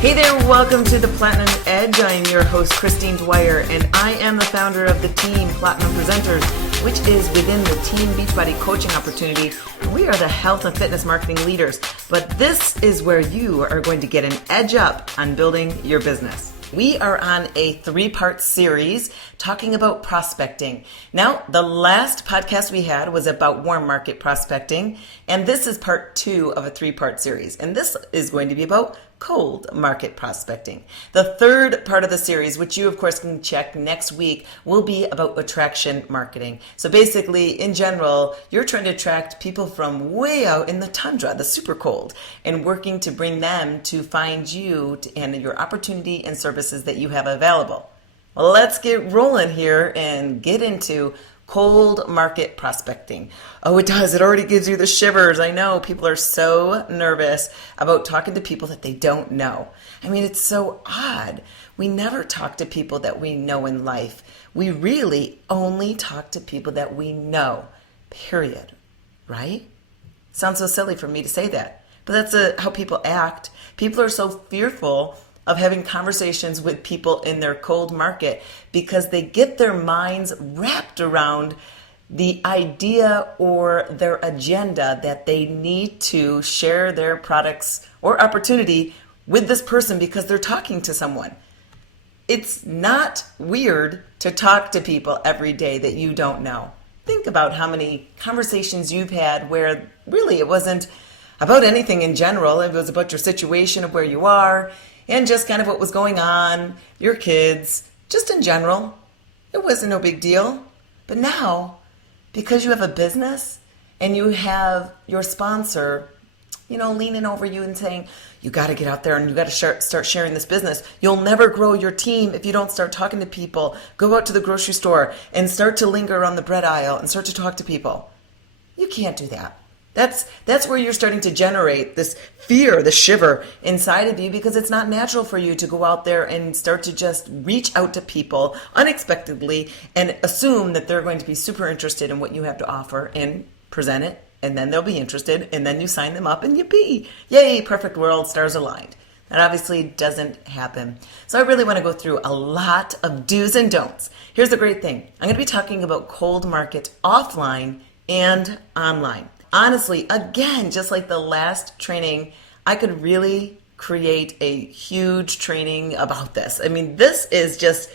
Hey there, welcome to the Platinum Edge. I am your host, Christine Dwyer, and I am the founder of the Team Platinum Presenters, which is within the Team Beachbody Coaching opportunity. We are the health and fitness marketing leaders, but this is where you are going to get an edge up on building your business. We are on a 3-part series talking about prospecting. Now, the last podcast we had was about warm market prospecting, and this is part 2 of a 3-part series. And this is going to be about cold market prospecting. The third part of the series, which you of course can check next week, will be about attraction marketing. So basically, in general, you're trying to attract people from way out in the tundra, the super cold, and working to bring them to find you and your opportunity and services that you have available. Well, let's get rolling here and get into cold market prospecting. Oh, it does. It already gives you the shivers. I know people are so nervous about talking to people that they don't know. I mean, it's so odd. We never talk to people that we know in life. We really only talk to people that we know, period. Right? Sounds so silly for me to say that, but that's how people act. People are so fearful of having conversations with people in their cold market because they get their minds wrapped around the idea or their agenda that they need to share their products or opportunity with this person because they're talking to someone. It's not weird to talk to people every day that you don't know. Think about how many conversations you've had where really it wasn't about anything in general. It was about your situation of where you are and just kind of what was going on, your kids, just in general. It wasn't no big deal. But now, because you have a business and you have your sponsor, leaning over you and saying, you got to get out there and you got to start sharing this business. You'll never grow your team if you don't start talking to people. Go out to the grocery store and start to linger on the bread aisle and start to talk to people. You can't do that. That's where you're starting to generate this fear, the shiver inside of you because it's not natural for you to go out there and start to just reach out to people unexpectedly and assume that they're going to be super interested in what you have to offer and present it, and then they'll be interested, and then you sign them up and yippee, yay, perfect world, stars aligned. That obviously doesn't happen. So I really want to go through a lot of do's and don'ts. Here's the great thing. I'm going to be talking about cold market offline and online. Honestly, again, just like the last training, I could really create a huge training about this. I mean, this is just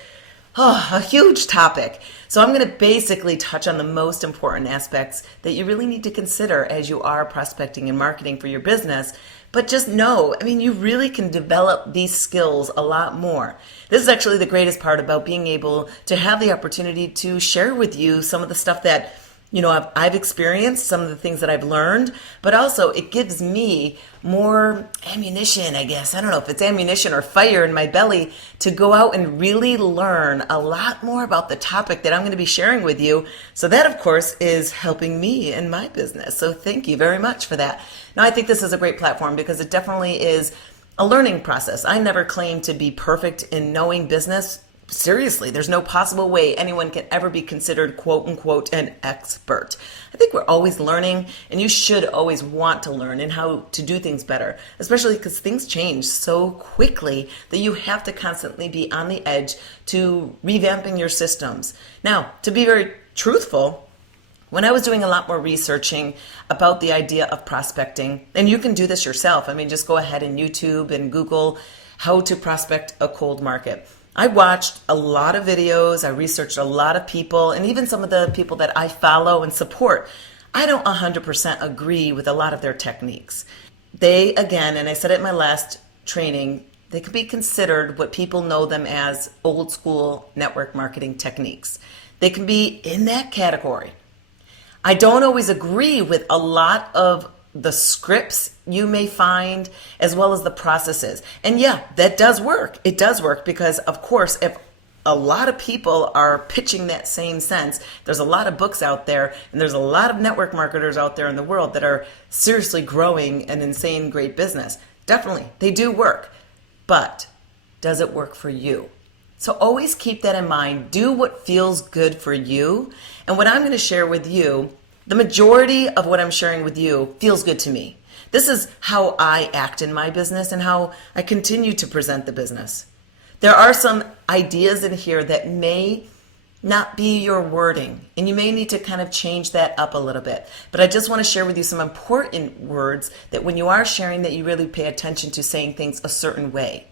a huge topic. So I'm going to basically touch on the most important aspects that you really need to consider as you are prospecting and marketing for your business. But just know, you really can develop these skills a lot more. This is actually the greatest part about being able to have the opportunity to share with you some of the stuff that I've experienced, some of the things that I've learned, but also it gives me more ammunition, I guess. I don't know if it's ammunition or fire in my belly to go out and really learn a lot more about the topic that I'm going to be sharing with you. So that, of course, is helping me in my business. So thank you very much for that. Now, I think this is a great platform because it definitely is a learning process. I never claim to be perfect in knowing business. Seriously, there's no possible way anyone can ever be considered quote unquote an expert. I think we're always learning, and you should always want to learn and how to do things better, especially because things change so quickly that you have to constantly be on the edge to revamping your systems. Now, to be very truthful, when I was doing a lot more researching about the idea of prospecting, and you can do this yourself, just go ahead and YouTube and Google how to prospect a cold market. I watched a lot of videos, I researched a lot of people, and even some of the people that I follow and support. I don't 100% agree with a lot of their techniques. They, again, and I said it in my last training, they could be considered what people know them as old school network marketing techniques. They can be in that category. I don't always agree with a lot of the scripts you may find, as well as the processes. And yeah, that does work. It does work because, of course, if a lot of people are pitching that same sense, there's a lot of books out there, and there's a lot of network marketers out there in the world that are seriously growing an insane great business. Definitely, they do work. But does it work for you? So always keep that in mind. Do what feels good for you. And what I'm going to share with you, the majority of what I'm sharing with you feels good to me. This is how I act in my business and how I continue to present the business. There are some ideas in here that may not be your wording, and you may need to kind of change that up a little bit. But I just want to share with you some important words that when you are sharing, that you really pay attention to saying things a certain way.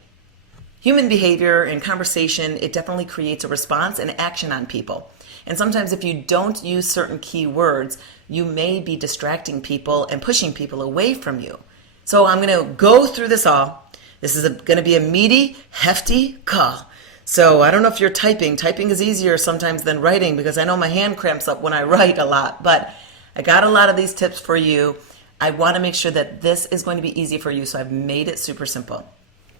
Human behavior and conversation, it definitely creates a response and action on people. And sometimes if you don't use certain key words, you may be distracting people and pushing people away from you. So I'm going to go through this all. This is going to be a meaty, hefty call. So I don't know if you're typing. Typing is easier sometimes than writing because I know my hand cramps up when I write a lot. But I got a lot of these tips for you. I want to make sure that this is going to be easy for you, so I've made it super simple.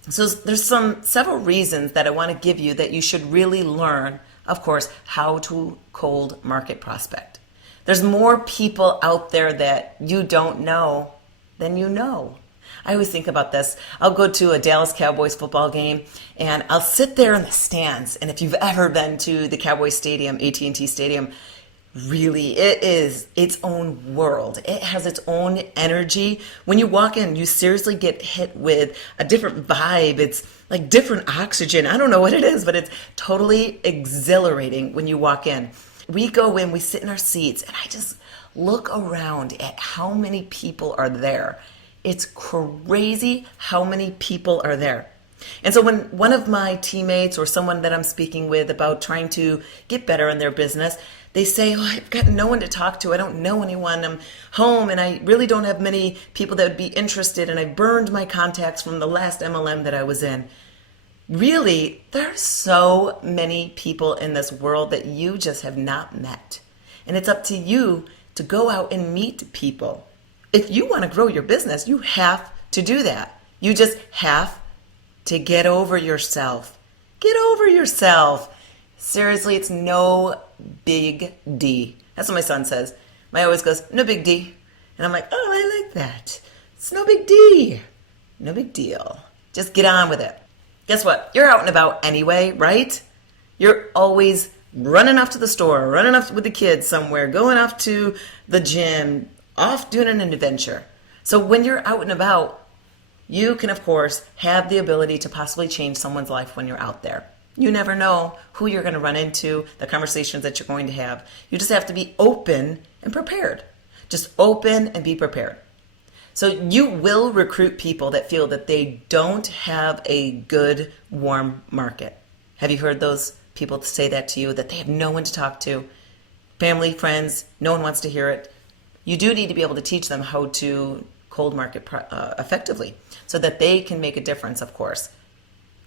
So there's several reasons that I want to give you that you should really learn, of course, how to cold market prospect. There's more people out there that you don't know than you know. I always think about this. I'll go to a Dallas Cowboys football game and I'll sit there in the stands. And if you've ever been to the Cowboys Stadium, AT&T Stadium, really, it is its own world. It has its own energy. When you walk in, you seriously get hit with a different vibe. It's like different oxygen. I don't know what it is, but it's totally exhilarating when you walk in. We go in, we sit in our seats, and I just look around at how many people are there. It's crazy how many people are there. And so when one of my teammates or someone that I'm speaking with about trying to get better in their business, they say, oh, I've got no one to talk to. I don't know anyone. I'm home and I really don't have many people that would be interested. And I burned my contacts from the last MLM that I was in. Really, there are so many people in this world that you just have not met. And it's up to you to go out and meet people. If you want to grow your business, you have to do that. You just have to get over yourself. Get over yourself. Seriously, it's no big D. That's what my son says. My always goes, no big D. And I'm like, oh, I like that. It's no big D. No big deal. Just get on with it. Guess what? You're out and about anyway, right? You're always running off to the store, running off with the kids somewhere, going off to the gym, off doing an adventure. So when you're out and about, you can, of course, have the ability to possibly change someone's life when you're out there. You never know who you're going to run into, the conversations that you're going to have. You just have to be open and prepared. Just open and be prepared. So you will recruit people that feel that they don't have a good, warm market. Have you heard those people say that to you, that they have no one to talk to? Family, friends, no one wants to hear it. You do need to be able to teach them how to cold market effectively so that they can make a difference, of course.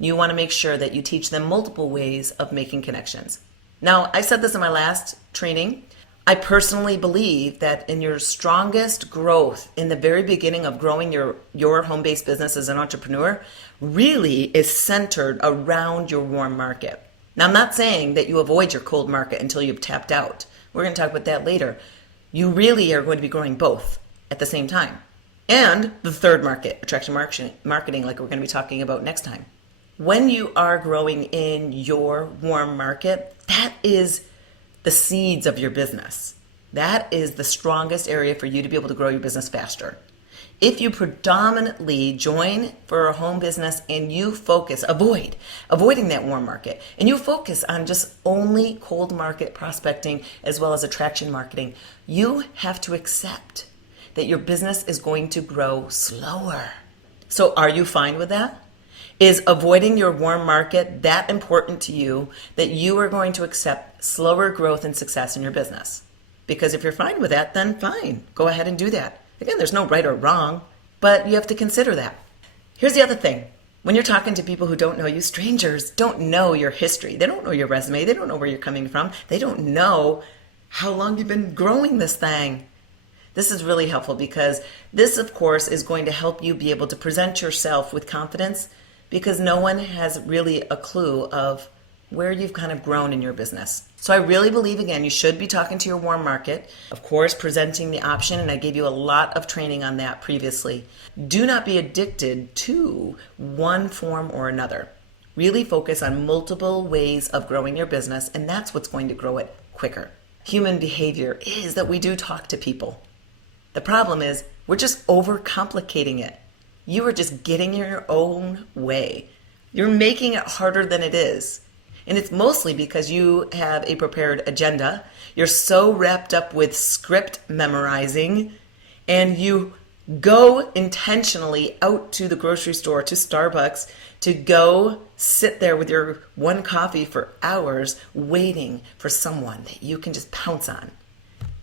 You want to make sure that you teach them multiple ways of making connections. Now, I said this in my last training. I personally believe that in your strongest growth, in the very beginning of growing your home-based business as an entrepreneur, really is centered around your warm market. Now, I'm not saying that you avoid your cold market until you've tapped out. We're going to talk about that later. You really are going to be growing both at the same time. And the third market, attraction marketing, like we're going to be talking about next time. When you are growing in your warm market, that is the seeds of your business. That is the strongest area for you to be able to grow your business faster. If you predominantly join for a home business and you focus, avoiding that warm market, and you focus on just only cold market prospecting as well as attraction marketing, you have to accept that your business is going to grow slower. So are you fine with that? Is avoiding your warm market that important to you that you are going to accept slower growth and success in your business? Because if you're fine with that, then fine. Go ahead and do that. Again, there's no right or wrong, but you have to consider that. Here's the other thing. When you're talking to people who don't know you, strangers don't know your history. They don't know your resume. They don't know where you're coming from. They don't know how long you've been growing this thing. This is really helpful because this, of course, is going to help you be able to present yourself with confidence because no one has really a clue of where you've kind of grown in your business. So I really believe, again, you should be talking to your warm market, of course, presenting the option, and I gave you a lot of training on that previously. Do not be addicted to one form or another. Really focus on multiple ways of growing your business, and that's what's going to grow it quicker. Human behavior is that we do talk to people. The problem is We're just overcomplicating it. You are just getting in your own way. You're making it harder than it is. And it's mostly because you have a prepared agenda. You're so wrapped up with script memorizing, and you go intentionally out to the grocery store, to Starbucks, to go sit there with your one coffee for hours waiting for someone that you can just pounce on.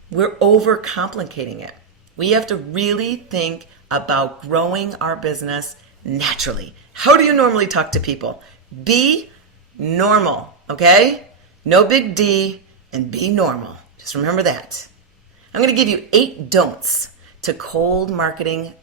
We're overcomplicating it. We have to really think about growing our business naturally. How do you normally talk to people? Be normal, okay? No big D, and be normal. Just remember that. I'm going to give you 8 don'ts to cold marketing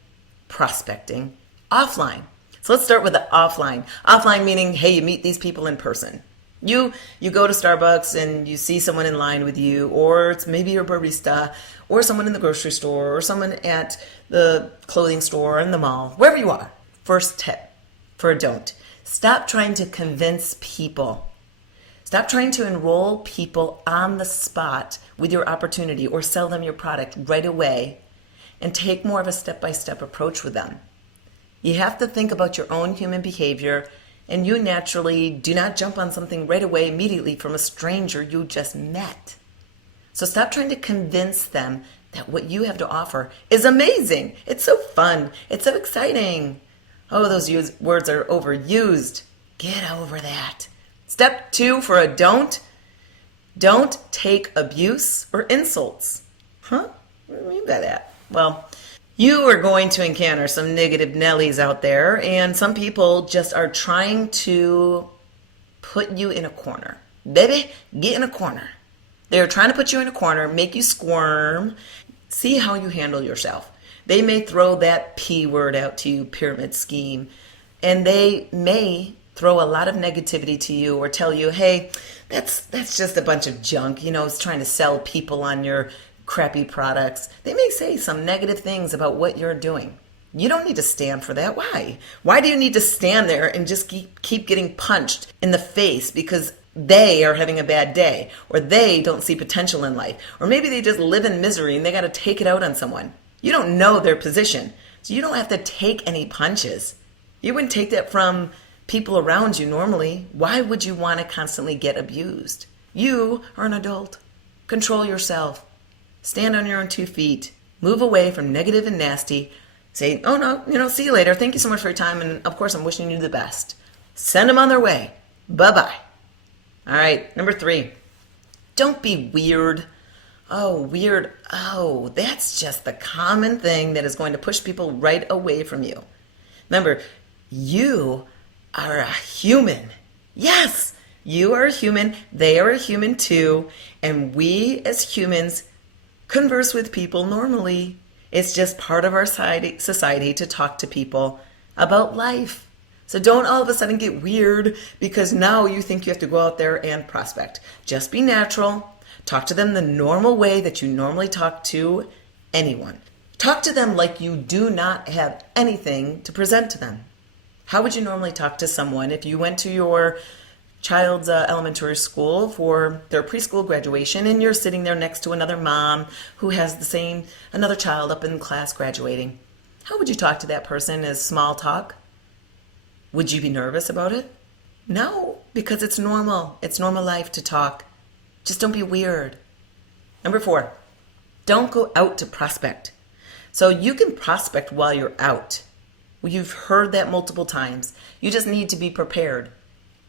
prospecting offline. So let's start with the offline. Offline meaning, hey, you meet these people in person. You go to Starbucks and you see someone in line with you, or it's maybe your barista, or someone in the grocery store, or someone at the clothing store in the mall, wherever you are. First tip for a don't. Stop trying to convince people. Stop trying to enroll people on the spot with your opportunity or sell them your product right away, and take more of a step-by-step approach with them. You have to think about your own human behavior, and you naturally do not jump on something right away immediately from a stranger you just met. So stop trying to convince them that what you have to offer is amazing. It's so fun. It's so exciting. Oh, those words are overused. Get over that. Step 2 for a don't take abuse or insults. Huh? What do you mean by that? Well, you are going to encounter some negative Nellies out there, and some people just are trying to put you in a corner. Baby, get in a corner. They're trying to put you in a corner, make you squirm, see how you handle yourself. They may throw that P word out to you, pyramid scheme, and they may throw a lot of negativity to you or tell you, hey, that's just a bunch of junk. It's trying to sell people on your crappy products. They may say some negative things about what you're doing. You don't need to stand for that. Why? Why do you need to stand there and just keep getting punched in the face because they are having a bad day, or they don't see potential in life, or maybe they just live in misery and they got to take it out on someone? You don't know their position, so you don't have to take any punches. You wouldn't take that from people around you normally. Why would you want to constantly get abused? You are an adult. Control yourself. Stand on your own 2 feet. Move away from negative and nasty. Say, oh no, see you later. Thank you so much for your time. And of course, I'm wishing you the best. Send them on their way. Bye-bye. All right, number 3. Don't be weird. Oh, weird. Oh, that's just the common thing that is going to push people right away from you. Remember, you are a human. Yes, you are a human. They are a human too. And we as humans converse with people normally. It's just part of our society to talk to people about life. So don't all of a sudden get weird because now you think you have to go out there and prospect. Just be natural. Talk to them the normal way that you normally talk to anyone. Talk to them like you do not have anything to present to them. How would you normally talk to someone if you went to your child's elementary school for their preschool graduation and you're sitting there next to another mom who has another child up in class graduating? How would you talk to that person as small talk? Would you be nervous about it? No, because it's normal. It's normal life to talk. Just don't be weird. Number 4, don't go out to prospect. So you can prospect while you're out. Well, you've heard that multiple times. You just need to be prepared.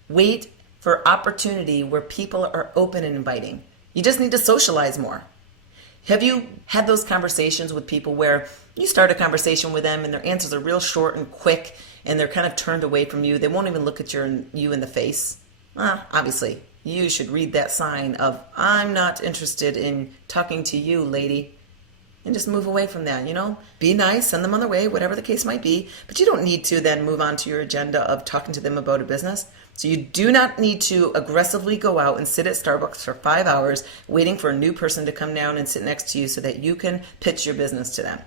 Wait for opportunity where people are open and inviting. You just need to socialize more. Have you had those conversations with people where you start a conversation with them and their answers are real short and quick and they're kind of turned away from you? They won't even look at you in the face. Obviously, you should read that sign of, I'm not interested in talking to you, lady. And just move away from that, Be nice, send them on their way, whatever the case might be. But you don't need to then move on to your agenda of talking to them about a business. So you do not need to aggressively go out and sit at Starbucks for 5 hours waiting for a new person to come down and sit next to you so that you can pitch your business to them.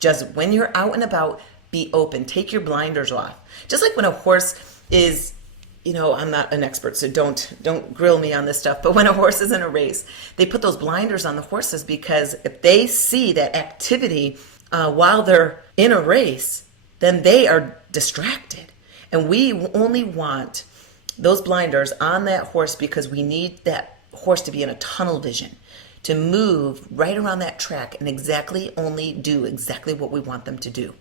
Just when you're out and about, be open. Take your blinders off. Just like when a horse is, I'm not an expert, so don't grill me on this stuff. But when a horse is in a race, they put those blinders on the horses because if they see that activity while they're in a race, then they are distracted. And we only want those blinders on that horse because we need that horse to be in a tunnel vision, to move right around that track and only do exactly what we want them to do.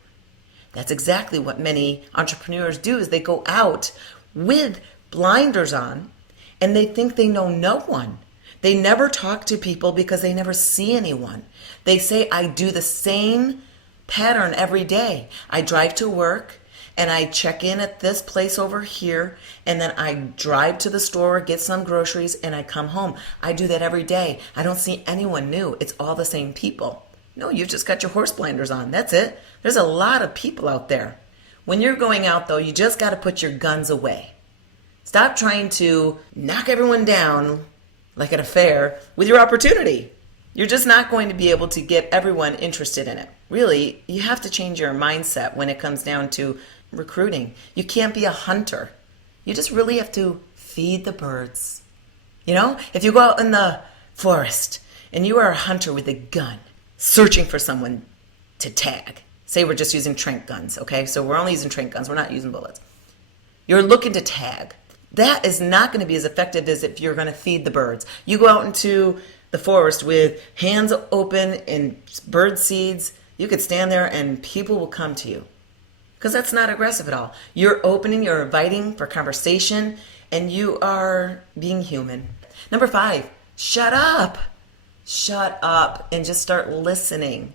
That's exactly what many entrepreneurs do, is they go out with blinders on and they think they know no one. They never talk to people because they never see anyone. They say, I do the same pattern every day. I drive to work and I check in at this place over here, and then I drive to the store, get some groceries, and I come home. I do that every day. I don't see anyone new. It's all the same people. No, you've just got your horse blinders on. That's it. There's a lot of people out there. When you're going out, though, you just got to put your guns away. Stop trying to knock everyone down like at a fair with your opportunity. You're just not going to be able to get everyone interested in it. Really, you have to change your mindset when it comes down to recruiting. You can't be a hunter. You just really have to feed the birds. If you go out in the forest and you are a hunter with a gun, searching for someone to tag. Say we're just using tranq guns, okay? So we're only using tranq guns. We're not using bullets. You're looking to tag. That is not going to be as effective as if you're going to feed the birds. You go out into the forest with hands open and bird seeds. You could stand there and people will come to you. Because that's not aggressive at all. You're opening, you're inviting for conversation, and you are being human. Number 5, shut up. Shut up and just start listening.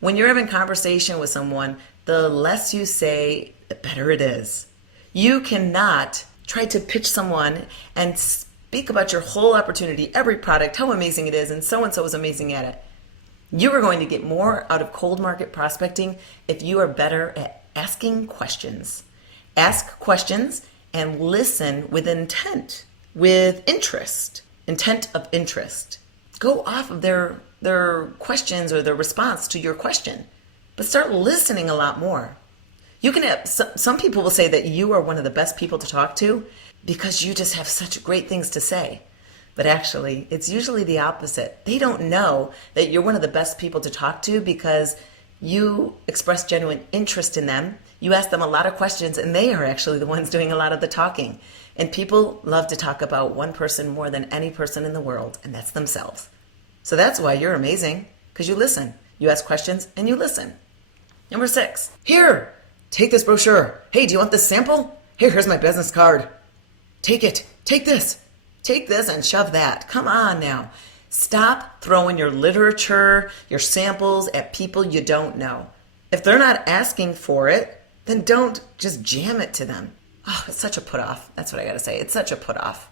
When you're having conversation with someone, the less you say, the better it is. You cannot try to pitch someone and speak about your whole opportunity, every product, how amazing it is, and so is amazing at it. You are going to get more out of cold market prospecting if you are better at asking questions. Ask questions and listen with intent, with interest, intent of interest. Go off of their questions or their response to your question, but start listening a lot more. You can have, some people will say that you are one of the best people to talk to because you just have such great things to say. But actually, it's usually the opposite. They don't know that you're one of the best people to talk to because you express genuine interest in them. You ask them a lot of questions, and they are actually the ones doing a lot of the talking. And people love to talk about one person more than any person in the world, and that's themselves. So that's why you're amazing, because you listen. You ask questions, and you listen. Number 6, here, take this brochure. Hey, do you want this sample? Here's my business card. Take it. Take this. Take this and shove that. Come on now. Stop throwing your literature, your samples at people you don't know. If they're not asking for it, then don't just jam it to them. Oh, it's such a put off. That's what I gotta say. It's such a put off.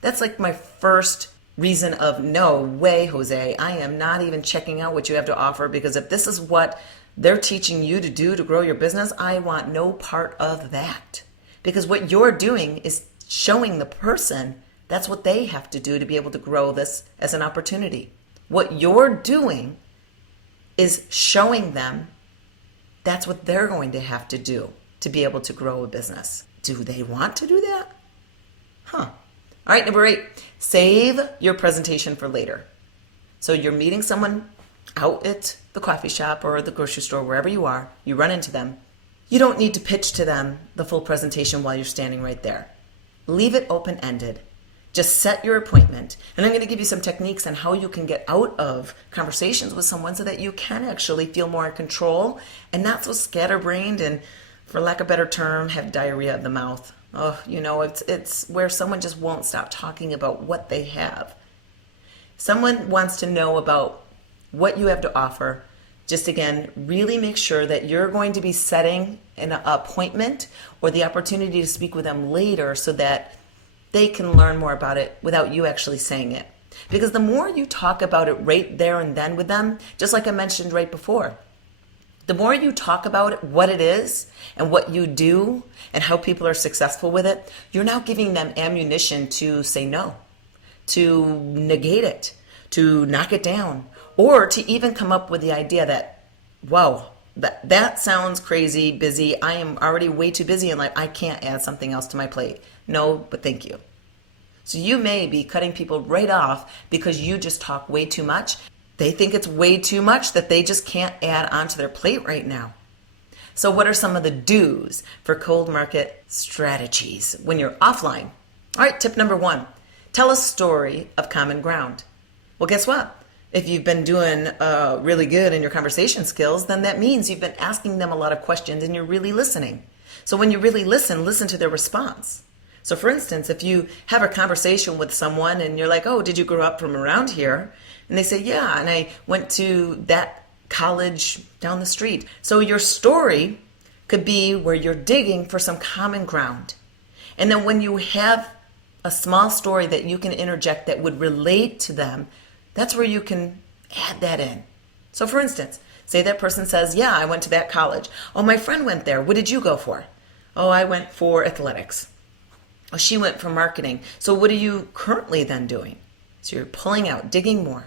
That's like my first reason of no way, Jose. I am not even checking out what you have to offer, because if this is what they're teaching you to do to grow your business, I want no part of that. Because what you're doing is showing the person that's what they have to do to be able to grow this as an opportunity. What you're doing is showing them that's what they're going to have to do to be able to grow a business. Do they want to do that? All right, number 8, save your presentation for later. So you're meeting someone out at the coffee shop or the grocery store, wherever you are, you run into them. You don't need to pitch to them the full presentation while you're standing right there. Leave it open-ended. Just set your appointment. And I'm going to give you some techniques on how you can get out of conversations with someone so that you can actually feel more in control and not so scatterbrained and, for lack of a better term, have diarrhea of the mouth. Oh, it's where someone just won't stop talking about what they have. Someone wants to know about what you have to offer. Just again, really make sure that you're going to be setting an appointment or the opportunity to speak with them later so that they can learn more about it without you actually saying it. Because the more you talk about it right there and then with them, just like I mentioned right before, the more you talk about it, what it is and what you do and how people are successful with it, you're now giving them ammunition to say no, to negate it, to knock it down, or to even come up with the idea that, wow, that sounds crazy, busy. I am already way too busy in life. I can't add something else to my plate. No, but thank you. So you may be cutting people right off because you just talk way too much. They think it's way too much that they just can't add onto their plate right now. So what are some of the do's for cold market strategies when you're offline? All right, tip number 1, tell a story of common ground. Well, guess what? If you've been doing really good in your conversation skills, then that means you've been asking them a lot of questions and you're really listening. So when you really listen to their response. So for instance, if you have a conversation with someone and you're like, oh, did you grow up from around here? And they say, yeah, and I went to that college down the street. So your story could be where you're digging for some common ground. And then when you have a small story that you can interject that would relate to them, that's where you can add that in. So for instance, say that person says, yeah, I went to that college. Oh, my friend went there. What did you go for? Oh, I went for athletics. Oh, she went for marketing. So what are you currently then doing? So you're pulling out, digging more.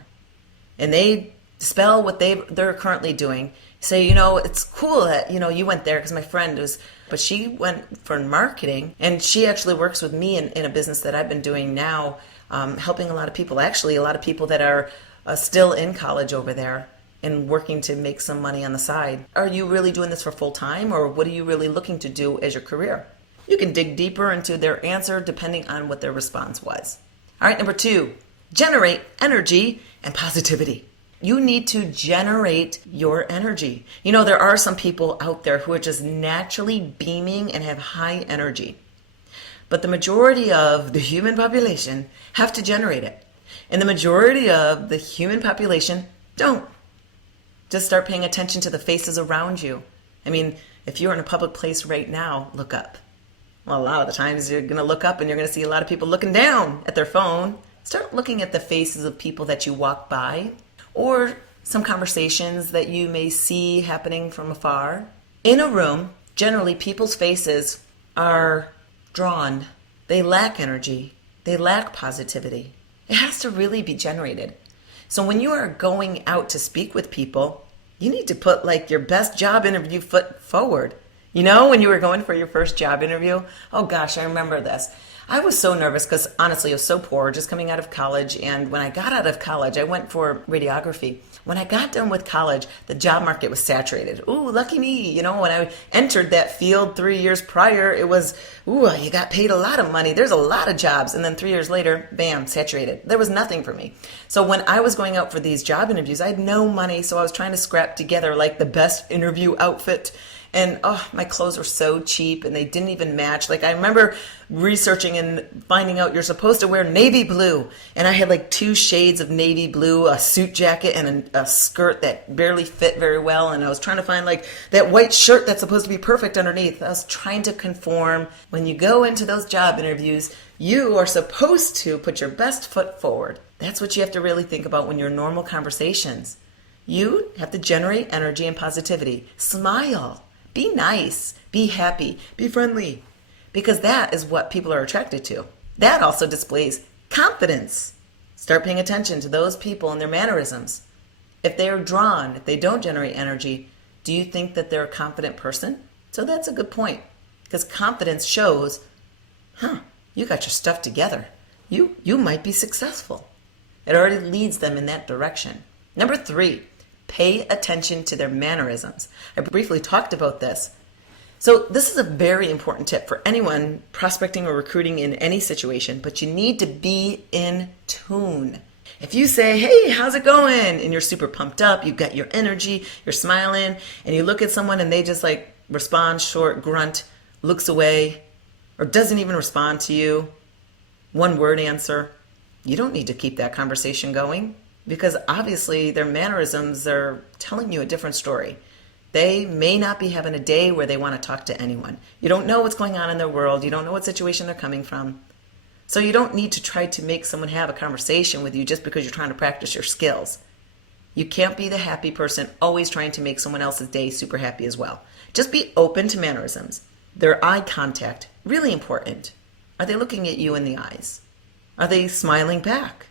And they dispel what they're currently doing. Say, it's cool that, you went there because my friend was, but she went for marketing and she actually works with me in a business that I've been doing now, helping a lot of people, actually a lot of people that are still in college over there and working to make some money on the side. Are you really doing this for full time, or what are you really looking to do as your career? You can dig deeper into their answer depending on what their response was. All right, number 2, generate energy and positivity. You need to generate your energy. There are some people out there who are just naturally beaming and have high energy. But the majority of the human population have to generate it. And the majority of the human population don't. Just start paying attention to the faces around you. If you're in a public place right now, look up. Well, a lot of the times you're going to look up and you're going to see a lot of people looking down at their phone. Start looking at the faces of people that you walk by, or some conversations that you may see happening from afar. In a room, generally people's faces are drawn. They lack energy. They lack positivity. It has to really be generated. So when you are going out to speak with people, you need to put your best job interview foot forward. When you were going for your first job interview, oh gosh, I remember this. I was so nervous because honestly, I was so poor just coming out of college. And when I got out of college, I went for radiography. When I got done with college, the job market was saturated. Ooh, lucky me. When I entered that field 3 years prior, it was, ooh, you got paid a lot of money. There's a lot of jobs. And then 3 years later, bam, saturated. There was nothing for me. So when I was going out for these job interviews, I had no money. So I was trying to scrap together the best interview outfit. And my clothes were so cheap and they didn't even match. I remember researching and finding out you're supposed to wear navy blue. And I had 2 shades of navy blue, a suit jacket and a skirt that barely fit very well. And I was trying to find that white shirt that's supposed to be perfect underneath. I was trying to conform. When you go into those job interviews, you are supposed to put your best foot forward. That's what you have to really think about when you're in normal conversations. You have to generate energy and positivity. Smile. Be nice, be happy, be friendly, because that is what people are attracted to. That also displays confidence. Start paying attention to those people and their mannerisms. If they are drawn, if they don't generate energy, do you think that they're a confident person? So that's a good point, because confidence shows, you got your stuff together. You might be successful. It already leads them in that direction. Number 3. Pay attention to their mannerisms. I briefly talked about this. So this is a very important tip for anyone prospecting or recruiting in any situation, but you need to be in tune. If you say, hey, how's it going? And you're super pumped up, you've got your energy, you're smiling, and you look at someone and they just respond short, grunt, looks away, or doesn't even respond to you, one word answer, you don't need to keep that conversation going. Because obviously their mannerisms are telling you a different story. They may not be having a day where they want to talk to anyone. You don't know what's going on in their world. You don't know what situation they're coming from. So you don't need to try to make someone have a conversation with you just because you're trying to practice your skills. You can't be the happy person always trying to make someone else's day super happy as well. Just be open to mannerisms. Their eye contact, really important. Are they looking at you in the eyes? Are they smiling back?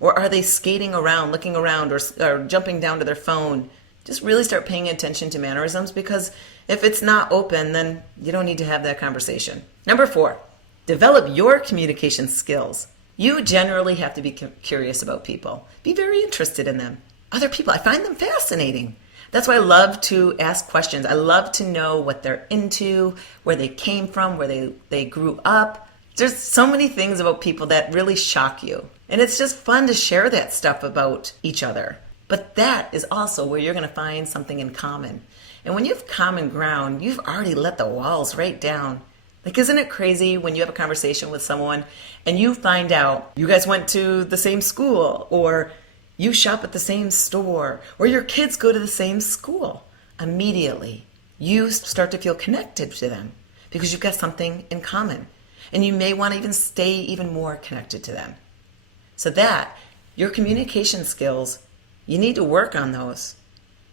Or are they skating around, looking around, or jumping down to their phone? Just really start paying attention to mannerisms, because if it's not open, then you don't need to have that conversation. Number 4, develop your communication skills. You generally have to be curious about people. Be very interested in them. other people. I find them fascinating. That's why I love to ask questions. I love to know what they're into, where they came from, where they grew up. There's so many things about people that really shock you. And it's just fun to share that stuff about each other. But that is also where you're going to find something in common. And when you have common ground, you've already let the walls right down. Like, isn't it crazy when you have a conversation with someone and you find out you guys went to the same school, or you shop at the same store, or your kids go to the same school? Immediately, you start to feel connected to them because you've got something in common. And you may want to even stay even more connected to them. So that, your communication skills, you need to work on those,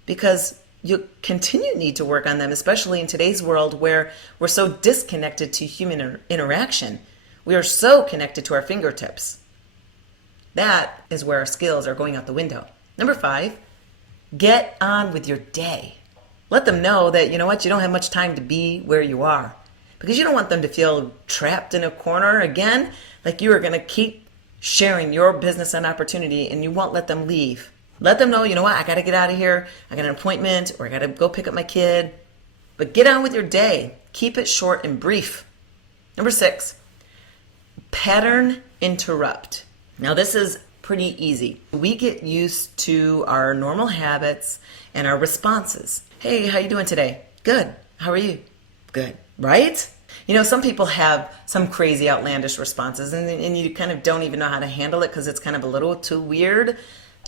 because you continue to need to work on them, especially in today's world where we're so disconnected to human interaction. We are so connected to our fingertips. That is where our skills are going out the window. Number 5, get on with your day. Let them know that, you know what, you don't have much time to be where you are, because you don't want them to feel trapped in a corner again, like you are going to keep sharing your business and opportunity and you won't let them leave. Let them know, you know what, I got to get out of here. I got an appointment, or I got to go pick up my kid. But get on with your day. Keep it short and brief. Number 6, pattern interrupt. Now this is pretty easy. We get used to our normal habits and our responses. Hey, how you doing today? Good. How are you? Good. Right? You know, some people have some crazy outlandish responses and you kind of don't even know how to handle it because it's kind of a little too weird.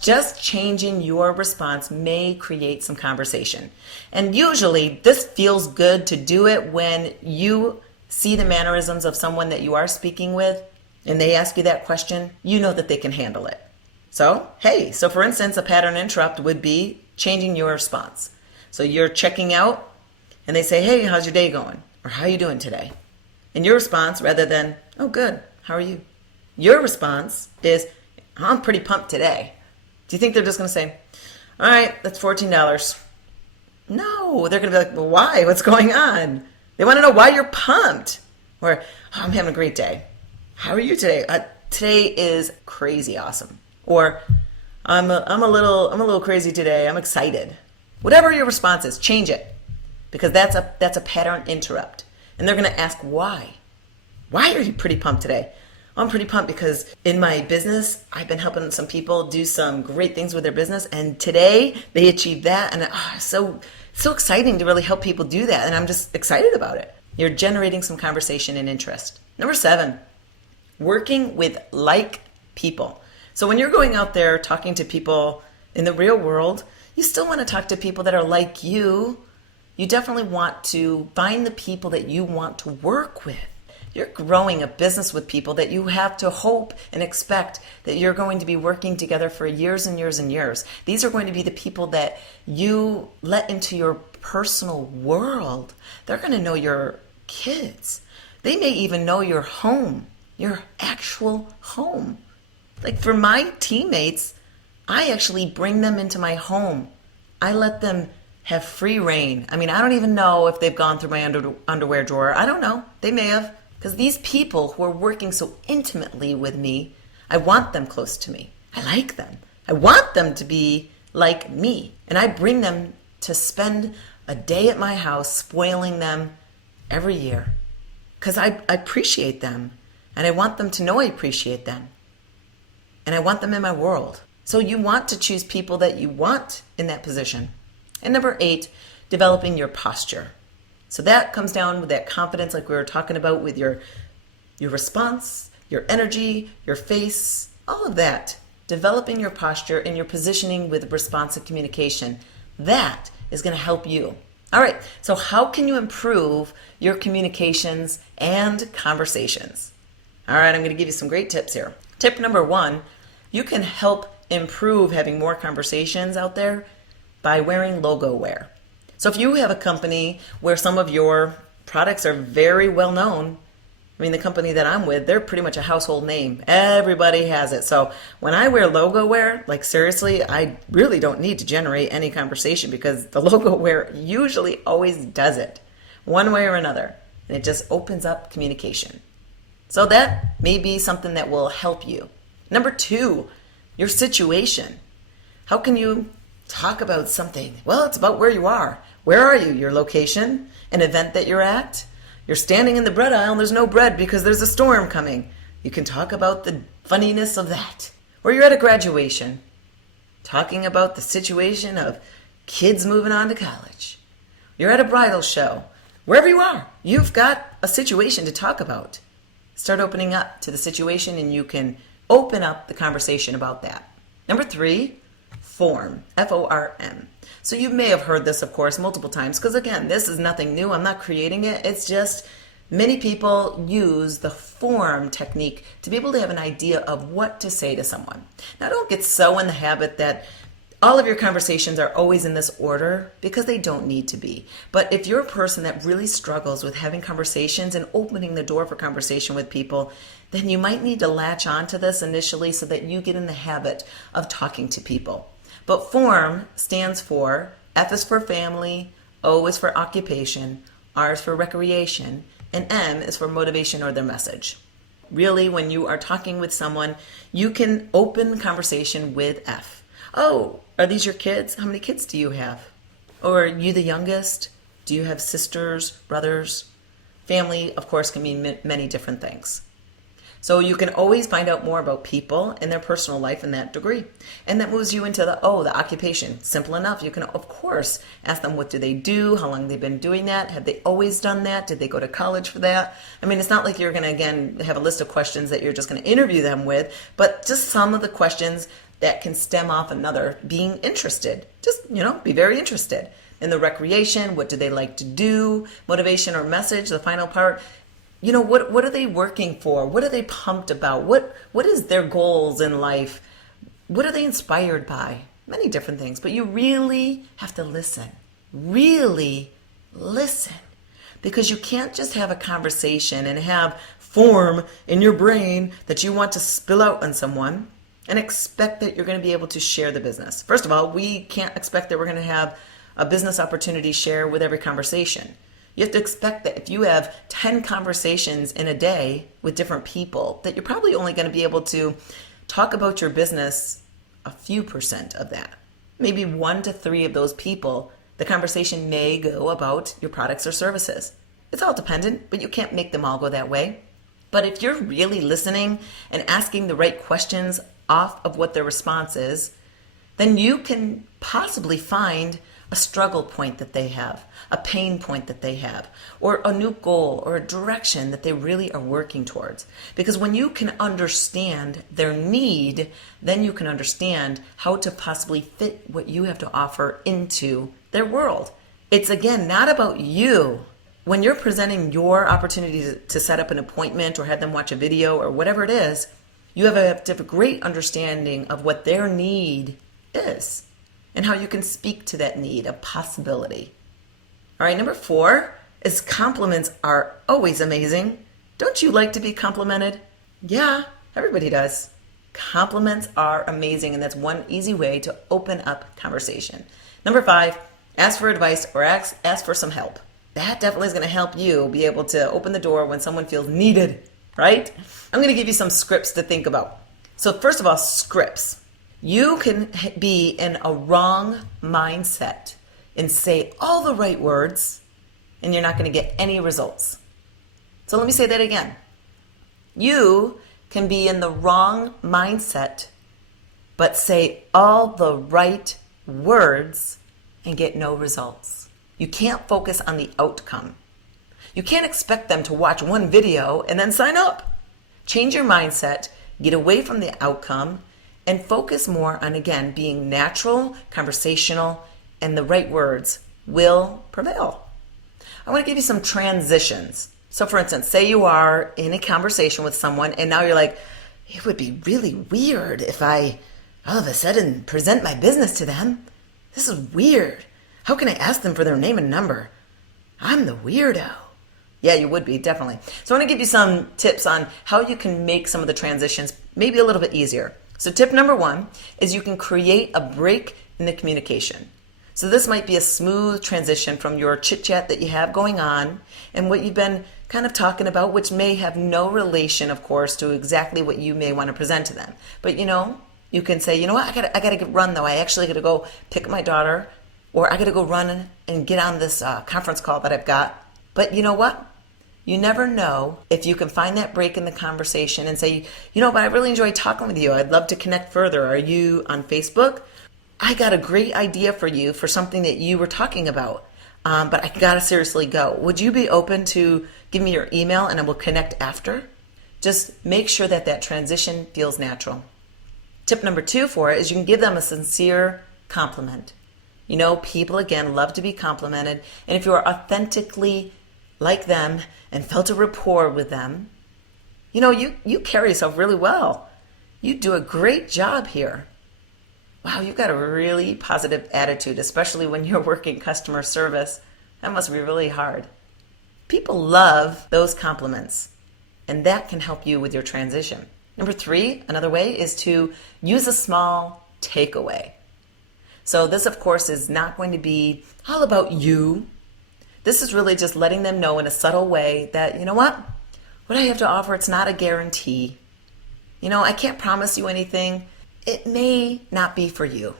Just changing your response may create some conversation. And usually this feels good to do it when you see the mannerisms of someone that you are speaking with and they ask you that question, you know that they can handle it. So for instance, a pattern interrupt would be changing your response. So you're checking out and they say, hey, how's your day going? Or how are you doing today? And your response, rather than, oh, good, how are you? Your response is, I'm pretty pumped today. Do you think they're just going to say, all right, that's $14? No, they're going to be like, well, why? What's going on? They want to know why you're pumped. Or, oh, I'm having a great day. How are you today? Today is crazy awesome. Or, I'm a little crazy today. I'm excited. Whatever your response is, change it, because that's a pattern interrupt. And they're going to ask why. Why are you pretty pumped today? I'm pretty pumped because in my business, I've been helping some people do some great things with their business. And today they achieved that. And so exciting to really help people do that. And I'm just excited about it. You're generating some conversation and interest. Number 7, working with like people. So when you're going out there talking to people in the real world, you still want to talk to people that are like you. You definitely want to find the people that you want to work with. You're growing a business with people that you have to hope and expect that you're going to be working together for years and years and years. These are going to be the people that you let into your personal world. They're going to know your kids. They may even know your home, your actual home. Like for my teammates, I actually bring them into my home. I let them have free reign. I mean, I don't even know if they've gone through my underwear drawer. I don't know. They may have. Because these people who are working so intimately with me, I want them close to me. I like them. I want them to be like me. And I bring them to spend a day at my house spoiling them every year. Because I appreciate them. And I want them to know I appreciate them. And I want them in my world. So you want to choose people that you want in that position. And number 8, developing your posture. So that comes down with that confidence like we were talking about with your response, your energy, your face, all of that. Developing your posture and your positioning with responsive communication. That is going to help you. All right, so how can you improve your communications and conversations? All right, I'm going to give you some great tips here. Tip number 1, you can help improve having more conversations out there by wearing logo wear. So if you have a company where some of your products are very well known, I mean, the company that I'm with, they're pretty much a household name. Everybody has it. So when I wear logo wear, like seriously, I really don't need to generate any conversation because the logo wear usually always does it one way or another. And it just opens up communication. So that may be something that will help you. Number 2, your situation. How can you talk about something? Well, it's about where you are. Where are you? Your location? An event that you're at? You're standing in the bread aisle and there's no bread because there's a storm coming. You can talk about the funniness of that. Or you're at a graduation, talking about the situation of kids moving on to college. You're at a bridal show. Wherever you are, you've got a situation to talk about. Start opening up to the situation and you can open up the conversation about that. Number 3, form, F-O-R-M. So you may have heard this, of course, multiple times, because again, this is nothing new. I'm not creating it. It's just many people use the form technique to be able to have an idea of what to say to someone. Now, don't get so in the habit that all of your conversations are always in this order, because they don't need to be. But if you're a person that really struggles with having conversations and opening the door for conversation with people, then you might need to latch onto this initially so that you get in the habit of talking to people. But form stands for, F is for family, O is for occupation, R is for recreation, and M is for motivation or their message. Really, when you are talking with someone, you can open conversation with F. Oh, are these your kids? How many kids do you have? Or are you the youngest? Do you have sisters, brothers? Family, of course, can mean many different things. So you can always find out more about people and their personal life in that degree. And that moves you into the occupation. Simple enough. You can, of course, ask them what do they do, how long they've been doing that, have they always done that, did they go to college for that? I mean, it's not like you're going to, again, have a list of questions that you're just going to interview them with, but just some of the questions that can stem off another being interested. Just, be very interested. In the recreation, what do they like to do, motivation or message, the final part. What are they working for? What are they pumped about? What is their goals in life? What are they inspired by? Many different things. But you really have to listen. Really listen. Because you can't just have a conversation and have form in your brain that you want to spill out on someone and expect that you're going to be able to share the business. First of all, we can't expect that we're going to have a business opportunity share with every conversation. You have to expect that if you have 10 conversations in a day with different people, that you're probably only going to be able to talk about your business a few percent of that. Maybe 1 to 3 of those people, the conversation may go about your products or services. It's all dependent, but you can't make them all go that way. But if you're really listening and asking the right questions off of what their response is, then you can possibly find a struggle point that they have, a pain point that they have, or a new goal or a direction that they really are working towards. Because when you can understand their need, then you can understand how to possibly fit what you have to offer into their world. It's, again, not about you. When you're presenting your opportunity to set up an appointment or have them watch a video or whatever it is, you have to have a great understanding of what their need is and how you can speak to that need, a possibility. All right, number 4 is compliments are always amazing. Don't you like to be complimented? Yeah, everybody does. Compliments are amazing, and that's one easy way to open up conversation. Number 5, ask for advice or ask for some help. That definitely is going to help you be able to open the door when someone feels needed, right? I'm going to give you some scripts to think about. So first of all, scripts. You can be in a wrong mindset and say all the right words, and you're not going to get any results. So let me say that again. You can be in the wrong mindset, but say all the right words and get no results. You can't focus on the outcome. You can't expect them to watch one video and then sign up. Change your mindset, get away from the outcome, and focus more on, again, being natural, conversational, and the right words will prevail. I want to give you some transitions. So for instance, say you are in a conversation with someone and now you're like, it would be really weird if I all of a sudden present my business to them. This is weird. How can I ask them for their name and number? I'm the weirdo. Yeah, you would be, definitely. So I want to give you some tips on how you can make some of the transitions maybe a little bit easier. So tip number 1 is you can create a break in the communication. So this might be a smooth transition from your chit chat that you have going on and what you've been kind of talking about, which may have no relation, of course, to exactly what you may want to present to them. But You can say, you know what, I gotta run though. I actually gotta go pick up my daughter, or I gotta go run and get on this conference call that I've got. But you know what? You never know if you can find that break in the conversation and say, you know, but I really enjoyed talking with you. I'd love to connect further. Are you on Facebook? I got a great idea for you for something that you were talking about, but I gotta seriously go. Would you be open to give me your email and then we'll connect after? Just make sure that that transition feels natural. Tip number 2 for it is you can give them a sincere compliment. You know, people, again, love to be complimented. And if you are authentically like them and felt a rapport with them, you know, you carry yourself really well. You do a great job here. Wow, you've got a really positive attitude, especially when you're working customer service. That must be really hard. People love those compliments, and that can help you with your transition. Number 3, another way is to use a small takeaway. So this, of course, is not going to be all about you. This is really just letting them know in a subtle way that, you know what I have to offer, it's not a guarantee. You know, I can't promise you anything. It may not be for you.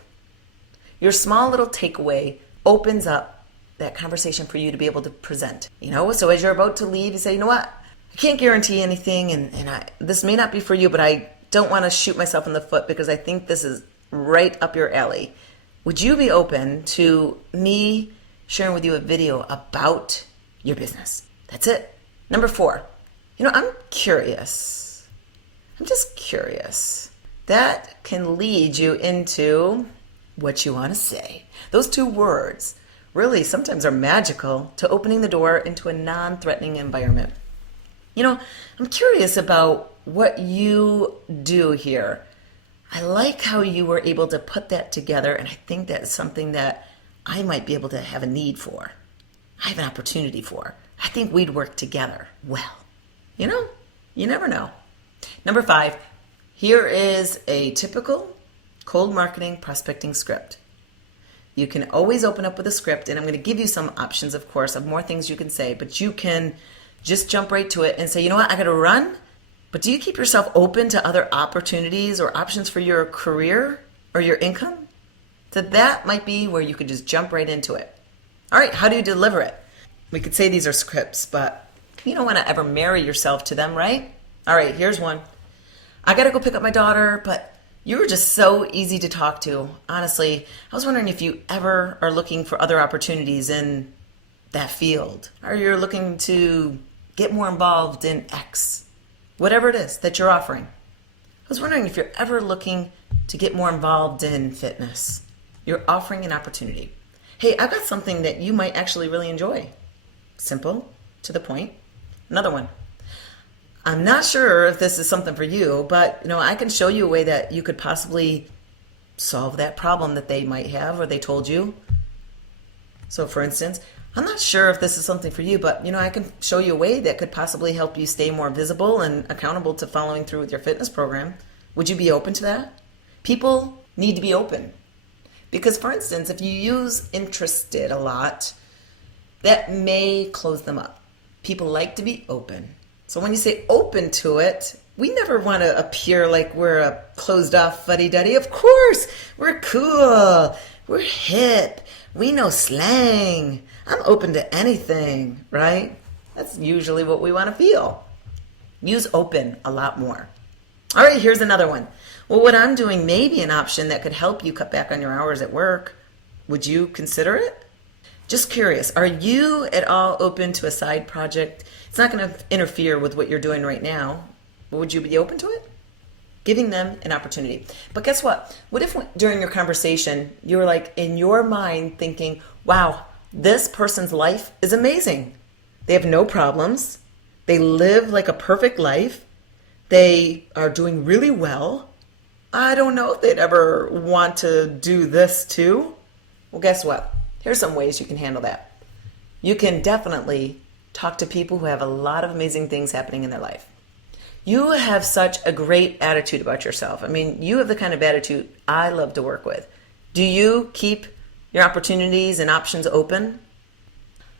Your small little takeaway opens up that conversation for you to be able to present. You know, so as you're about to leave, you say, you know what, I can't guarantee anything, and this may not be for you, but I don't want to shoot myself in the foot because I think this is right up your alley. Would you be open to me sharing with you a video about your business? That's it. Number 4, you know, I'm curious. I'm just curious. That can lead you into what you want to say. Those 2 words really sometimes are magical to opening the door into a non-threatening environment. You know, I'm curious about what you do here. I like how you were able to put that together, and I think that's something that I might be able to have a need for. I have an opportunity for. I think we'd work together well. You know, you never know. Number 5, here is a typical cold marketing prospecting script. You can always open up with a script, and I'm going to give you some options, of course, of more things you can say, but you can just jump right to it and say, you know what, I got to run. But do you keep yourself open to other opportunities or options for your career or your income? So that might be where you could just jump right into it. All right, how do you deliver it? We could say these are scripts, but you don't want to ever marry yourself to them, right? All right, here's one. I got to go pick up my daughter, but you were just so easy to talk to. Honestly, I was wondering if you ever are looking for other opportunities in that field, or you're looking to get more involved in X. Whatever it is that you're offering. I was wondering if you're ever looking to get more involved in fitness. You're offering an opportunity. Hey, I've got something that you might actually really enjoy. Simple, to the point. Another one. I'm not sure if this is something for you, but you know, I can show you a way that you could possibly solve that problem that they might have or they told you. So for instance, I'm not sure if this is something for you, but you know, I can show you a way that could possibly help you stay more visible and accountable to following through with your fitness program. Would you be open to that? People need to be open. Because for instance, if you use interested a lot, that may close them up. People like to be open. So when you say open to it, we never want to appear like we're a closed off fuddy-duddy. Of course, we're cool. We're hip. We know slang. I'm open to anything, right? That's usually what we want to feel. Use open a lot more. All right, here's another one. Well, what I'm doing may be an option that could help you cut back on your hours at work. Would you consider it? Just curious, are you at all open to a side project? It's not going to interfere with what you're doing right now, but would you be open to it? Giving them an opportunity. But guess what? What if during your conversation, you were like in your mind thinking, wow, this person's life is amazing. They have no problems. They live like a perfect life. They are doing really well. I don't know if they'd ever want to do this too. Well, guess what? Here's some ways you can handle that. You can definitely talk to people who have a lot of amazing things happening in their life. You have such a great attitude about yourself. I mean, you have the kind of attitude I love to work with. Do you keep your opportunities and options open?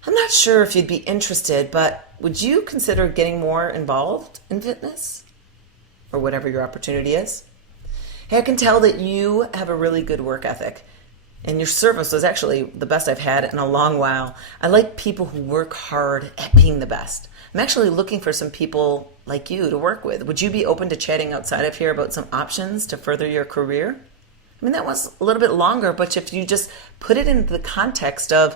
I'm not sure if you'd be interested, but would you consider getting more involved in fitness or whatever your opportunity is? Hey, I can tell that you have a really good work ethic. And your service was actually the best I've had in a long while. I like people who work hard at being the best. I'm actually looking for some people like you to work with. Would you be open to chatting outside of here about some options to further your career? I mean, that was a little bit longer, but if you just put it into the context of,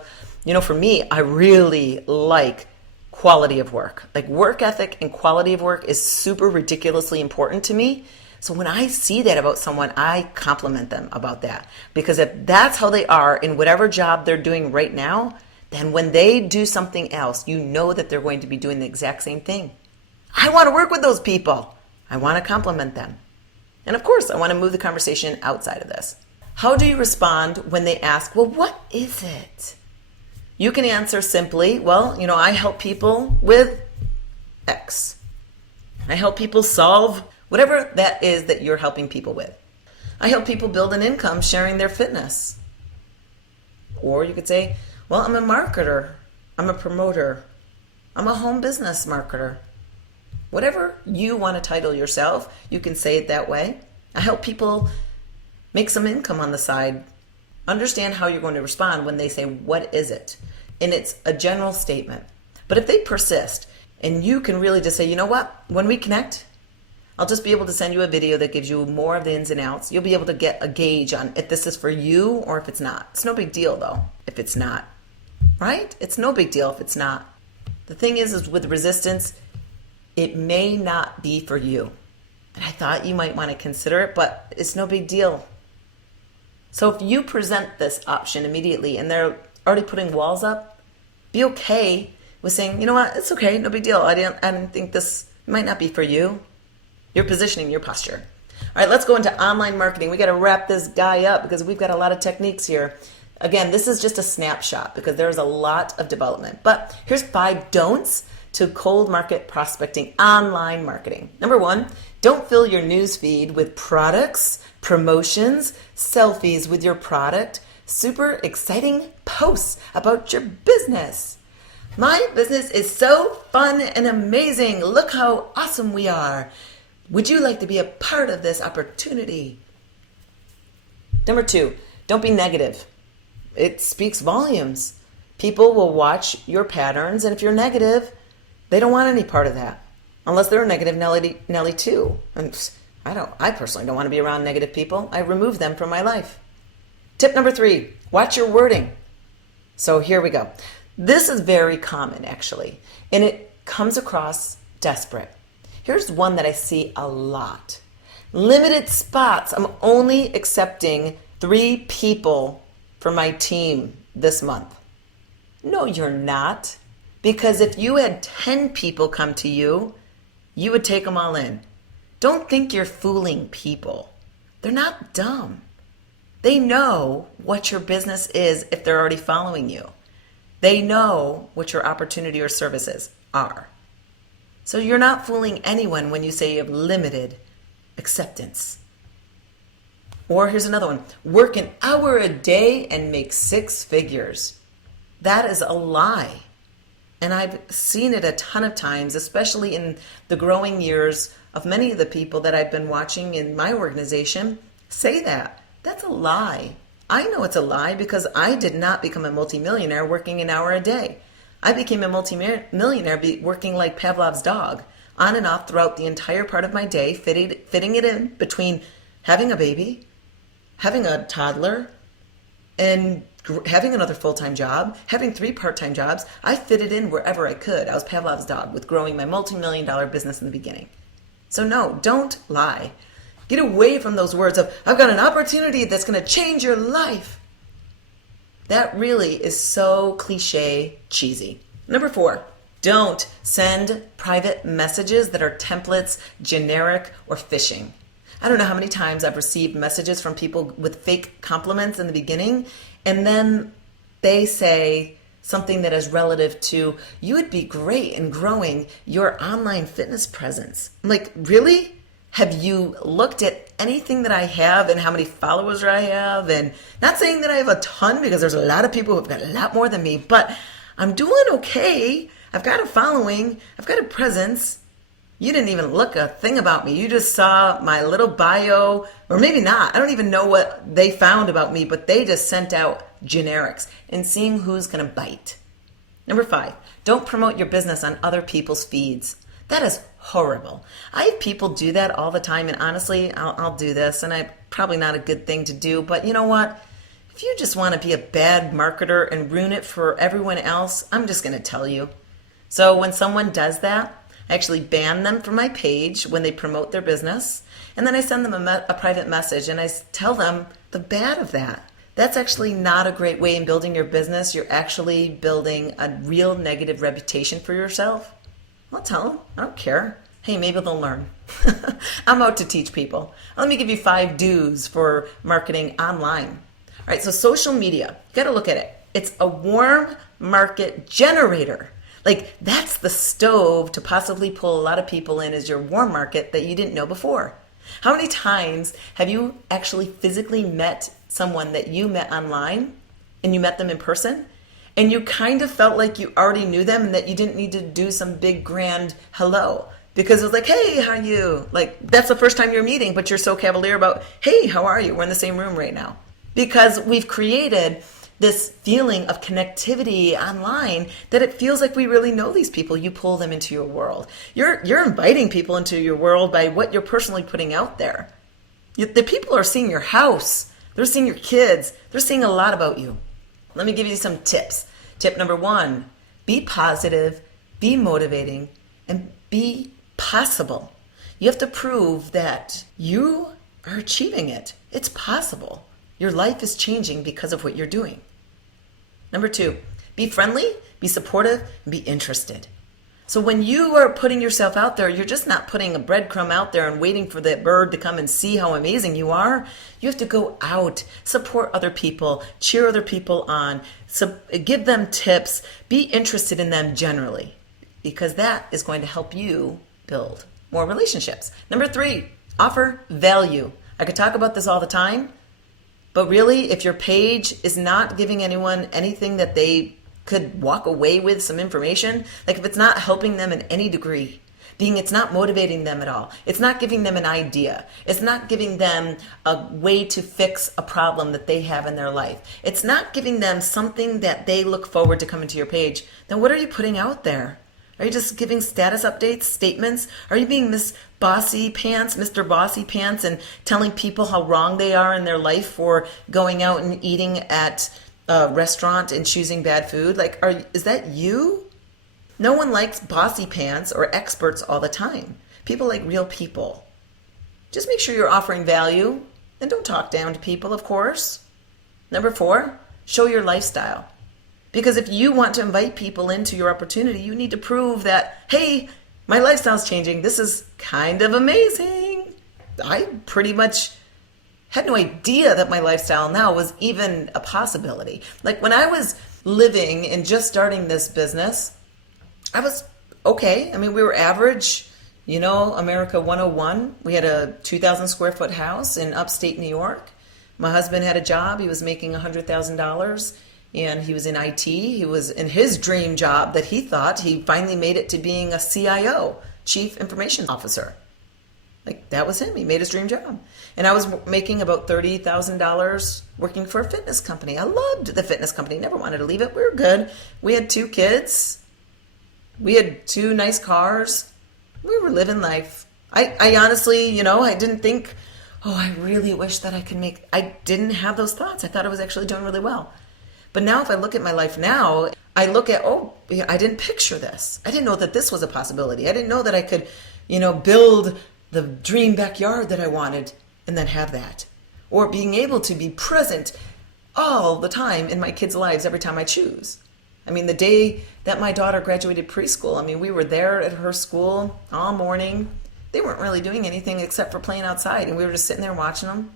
for me, I really like quality of work. Like work ethic and quality of work is super ridiculously important to me. So when I see that about someone, I compliment them about that. Because if that's how they are in whatever job they're doing right now, then when they do something else, you know that they're going to be doing the exact same thing. I want to work with those people. I want to compliment them. And of course, I want to move the conversation outside of this. How do you respond when they ask, well, what is it? You can answer simply, well, I help people with X. I help people solve whatever that is that you're helping people with. I help people build an income sharing their fitness. Or you could say, well, I'm a marketer. I'm a promoter. I'm a home business marketer. Whatever you want to title yourself, you can say it that way. I help people make some income on the side. Understand how you're going to respond when they say, what is it? And it's a general statement. But if they persist, and you can really just say, you know what? When we connect, I'll just be able to send you a video that gives you more of the ins and outs. You'll be able to get a gauge on if this is for you or if it's not. It's no big deal though, if it's not, right? It's no big deal if it's not. The thing is with resistance, it may not be for you. And I thought you might want to consider it, but it's no big deal. So if you present this option immediately and they're already putting walls up, be okay with saying, you know what, it's okay, no big deal. I didn't think this might not be for you. Your positioning, your posture. All right, let's go into online marketing. We got to wrap this guy up because we've got a lot of techniques here. Again, this is just a snapshot because there's a lot of development. But here's 5 don'ts to cold market prospecting, online marketing. Number 1, don't fill your news feed with products, promotions, selfies with your product, super exciting posts about your business. My business is so fun and amazing. Look how awesome we are. Would you like to be a part of this opportunity? Number 2, don't be negative. It speaks volumes. People will watch your patterns, and if you're negative, they don't want any part of that. Unless they're a negative Nelly too. And I personally don't want to be around negative people. I remove them from my life. Tip number 3, watch your wording. So here we go. This is very common actually, and it comes across desperate. Here's one that I see a lot. Limited spots. I'm only accepting 3 people for my team this month. No, you're not. Because if you had 10 people come to you, you would take them all in. Don't think you're fooling people. They're not dumb. They know what your business is if they're already following you. They know what your opportunity or services are. So you're not fooling anyone when you say you have limited acceptance. Or here's another one. Work an hour a day and make 6 figures. That is a lie. And I've seen it a ton of times, especially in the growing years of many of the people that I've been watching in my organization say that. That's a lie. I know it's a lie because I did not become a multimillionaire working an hour a day. I became a multimillionaire working like Pavlov's dog, on and off throughout the entire part of my day, fitting it in between having a baby, having a toddler, and having another full-time job, having 3 part-time jobs. I fit it in wherever I could. I was Pavlov's dog with growing my multi-million-dollar business in the beginning. So no, don't lie. Get away from those words of, I've got an opportunity that's going to change your life. That really is so cliche, cheesy. Number 4, don't send private messages that are templates, generic, or phishing. I don't know how many times I've received messages from people with fake compliments in the beginning, and then they say something that is relative to, you would be great in growing your online fitness presence. I'm like, really? Have you looked at anything that I have and how many followers I have? And not saying that I have a ton, because there's a lot of people who've got a lot more than me, but I'm doing okay. I've got a following. I've got a presence. You didn't even look a thing about me. You just saw my little bio, or maybe not. I don't even know what they found about me, but they just sent out generics and seeing who's going to bite. Number 5, don't promote your business on other people's feeds. That is horrible. I have people do that all the time, and honestly, I'll do this, and I'm probably not a good thing to do, but you know what? If you just want to be a bad marketer and ruin it for everyone else, I'm just going to tell you. So when someone does that, I actually ban them from my page when they promote their business, and then I send them a private message and I tell them the bad of that. That's actually not a great way in building your business. You're actually building a real negative reputation for yourself. I'll tell them. I don't care. Hey, maybe they'll learn. I'm out to teach people. Let me give you 5 do's for marketing online. All right, so social media, you got to look at it. It's a warm market generator. Like, that's the stove to possibly pull a lot of people in as your warm market that you didn't know before. How many times have you actually physically met someone that you met online and you met them in person and you kind of felt like you already knew them and that you didn't need to do some big grand hello? Because it was like, hey, how are you? Like, that's the first time you're meeting, but you're so cavalier about, hey, how are you? We're in the same room right now. Because we've created this feeling of connectivity online that it feels like we really know these people. You pull them into your world. You're inviting people into your world by what you're personally putting out there. The people are seeing your house. They're seeing your kids. They're seeing a lot about you. Let me give you some tips. Tip number 1, be positive, be motivating, and be possible. You have to prove that you are achieving it. It's possible. Your life is changing because of what you're doing. Number 2, be friendly, be supportive, and be interested. So when you are putting yourself out there, you're just not putting a breadcrumb out there and waiting for that bird to come and see how amazing you are. You have to go out, support other people, cheer other people on, give them tips, be interested in them generally, because that is going to help you build more relationships. Number 3, offer value. I could talk about this all the time, but really, if your page is not giving anyone anything that they could walk away with, some information, like if it's not helping them in any degree, it's not motivating them at all, it's not giving them an idea, it's not giving them a way to fix a problem that they have in their life, it's not giving them something that they look forward to coming to your page, then what are you putting out there? Are you just giving status updates, statements? Are you being Miss Bossy Pants, Mr. Bossy Pants, and telling people how wrong they are in their life for going out and eating at a restaurant and choosing bad food? Like, is that you? No one likes bossy pants or experts all the time. People like real people. Just make sure you're offering value, and don't talk down to people, of course. Number 4, show your lifestyle. Because if you want to invite people into your opportunity, you need to prove that, hey, my lifestyle's changing. This is kind of amazing. I pretty much had no idea that my lifestyle now was even a possibility. Like when I was living and just starting this business, I was okay. I mean, we were average, America 101. We had a 2,000 square foot house in upstate New York. My husband had a job. He was making $100,000. And he was in IT. He was in his dream job that he thought he finally made it to being a CIO, Chief Information Officer. Like that was him. He made his dream job. And I was making about $30,000 working for a fitness company. I loved the fitness company. Never wanted to leave it. We were good. We had 2 kids. We had 2 nice cars. We were living life. I honestly, I didn't think, I really wish that I didn't have those thoughts. I thought I was actually doing really well. But now if I look at my life now, I look at, I didn't picture this. I didn't know that this was a possibility. I didn't know that I could, build the dream backyard that I wanted and then have that. Or being able to be present all the time in my kids' lives every time I choose. I mean, the day that my daughter graduated preschool, we were there at her school all morning. They weren't really doing anything except for playing outside, and we were just sitting there watching them.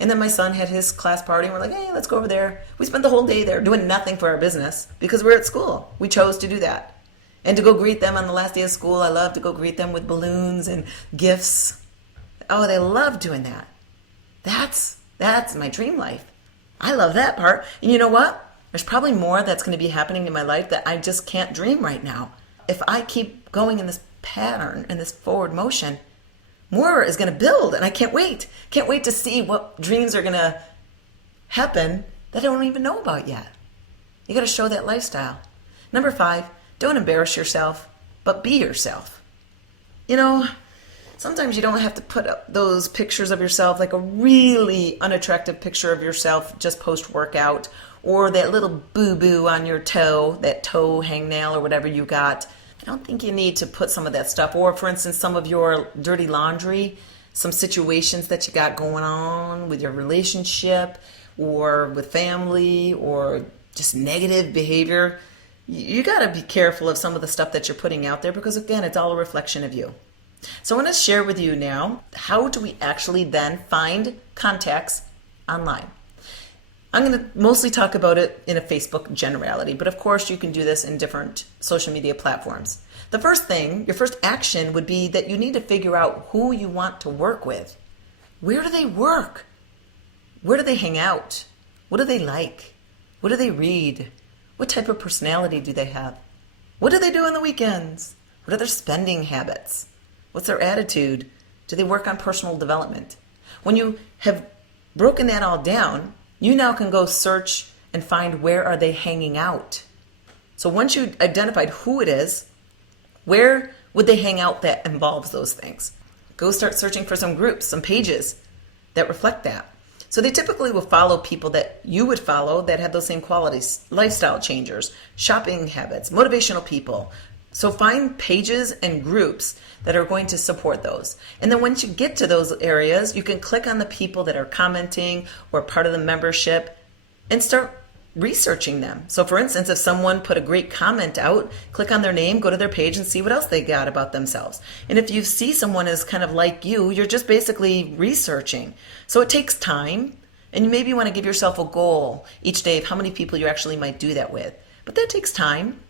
And then my son had his class party, and we're like, hey, let's go over there. We spent the whole day there doing nothing for our business because we're at school. We chose to do that. And to go greet them on the last day of school, I love to go greet them with balloons and gifts. Oh, they love doing that. That's my dream life. I love that part. And you know what? There's probably more that's going to be happening in my life that I just can't dream right now. If I keep going in this pattern and this forward motion, more is going to build. And I can't wait. Can't wait to see what dreams are going to happen that I don't even know about yet. You got to show that lifestyle. Number 5, don't embarrass yourself, but be yourself. Sometimes you don't have to put up those pictures of yourself, like a really unattractive picture of yourself just post-workout, or that little boo-boo on your toe, that toe hangnail or whatever you got. I don't think you need to put some of that stuff. Or, for instance, some of your dirty laundry, some situations that you got going on with your relationship or with family or just negative behavior. You got to be careful of some of the stuff that you're putting out there because, again, it's all a reflection of you. So I want to share with you now, how do we actually then find contacts online? I'm going to mostly talk about it in a Facebook generality, but of course you can do this in different social media platforms. The first thing, your first action would be that you need to figure out who you want to work with. Where do they work? Where do they hang out? What do they like? What do they read? What type of personality do they have? What do they do on the weekends? What are their spending habits? What's their attitude? Do they work on personal development? When you have broken that all down, you now can go search and find where are they hanging out. So once you identified who it is, where would they hang out that involves those things? Go start searching for some groups, some pages that reflect that. So they typically will follow people that you would follow that have those same qualities, lifestyle changers, shopping habits, motivational people. So find pages and groups that are going to support those. And then once you get to those areas, you can click on the people that are commenting or part of the membership and start researching them. So for instance, if someone put a great comment out, click on their name, go to their page and see what else they got about themselves. And if you see someone as kind of like you're just basically researching. So it takes time, and you maybe want to give yourself a goal each day of how many people you actually might do that with. But that takes time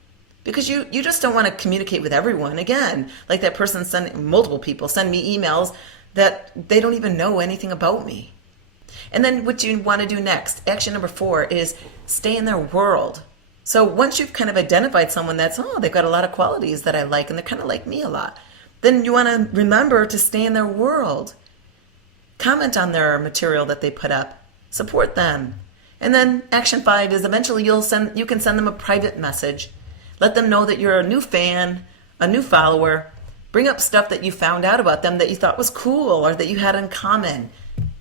because you just don't want to communicate with everyone. Again, like that person multiple people send me emails that they don't even know anything about me. And then what you want to do next, action number 4, is stay in their world. So once you've kind of identified someone that's, they've got a lot of qualities that I like and they're kind of like me a lot, then you want to remember to stay in their world. Comment on their material that they put up. Support them. And then action 5 is eventually you can send them a private message. Let them know that you're a new fan, a new follower. Bring up stuff that you found out about them that you thought was cool or that you had in common.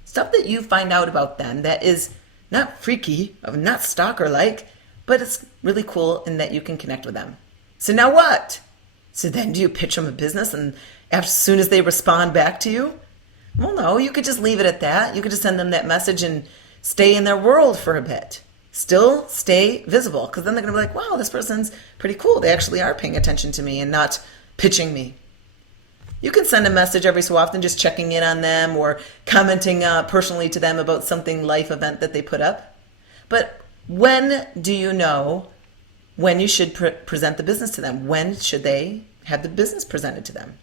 Stuff that you find out about them that is not freaky, not stalker-like, but it's really cool in that you can connect with them. So now what? So then do you pitch them a business and as soon as they respond back to you? Well, no, you could just leave it at that. You could just send them that message and stay in their world for a bit. Still stay visible, because then they're going to be like, wow, this person's pretty cool. They actually are paying attention to me and not pitching me. You can send a message every so often just checking in on them or commenting personally to them about something life event that they put up. But when do you know when you should present the business to them? When should they have the business presented to them?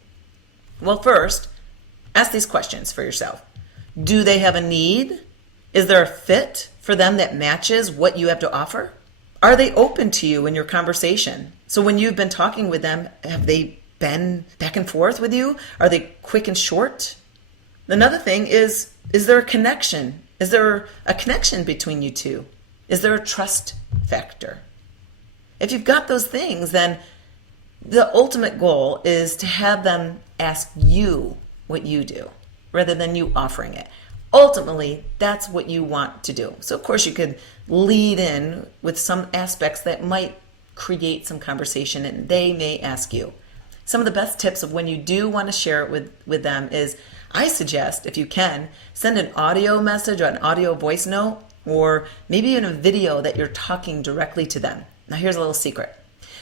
Well, first, ask these questions for yourself. Do they have a need? Is there a fit for them that matches what you have to offer? Are they open to you in your conversation? So when you've been talking with them, have they been back and forth with you? Are they quick and short? Another thing is there a connection? Is there a connection between you two? Is there a trust factor? If you've got those things, then the ultimate goal is to have them ask you what you do rather than you offering it. Ultimately, that's what you want to do. So of course you could lead in with some aspects that might create some conversation and they may ask you. Some of the best tips of when you do want to share it with them is, I suggest, if you can, send an audio message or an audio voice note, or maybe even a video that you're talking directly to them. Now here's a little secret.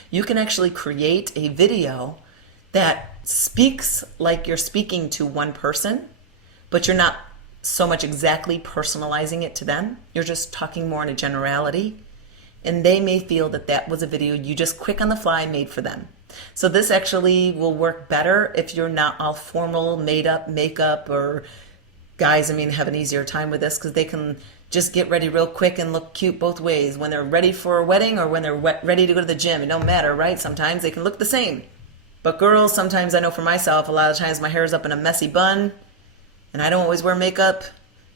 You can actually create a video that speaks like you're speaking to one person, but you're not so much exactly personalizing it to them. You're just talking more in a generality, and they may feel that that was a video you just quick on the fly made for them. So this actually will work better if you're not all formal, made up makeup, or guys, have an easier time with this because they can just get ready real quick and look cute both ways. When they're ready for a wedding or when they're ready to go to the gym, it don't matter, right? Sometimes they can look the same. But girls, sometimes I know for myself, a lot of times my hair is up in a messy bun and I don't always wear makeup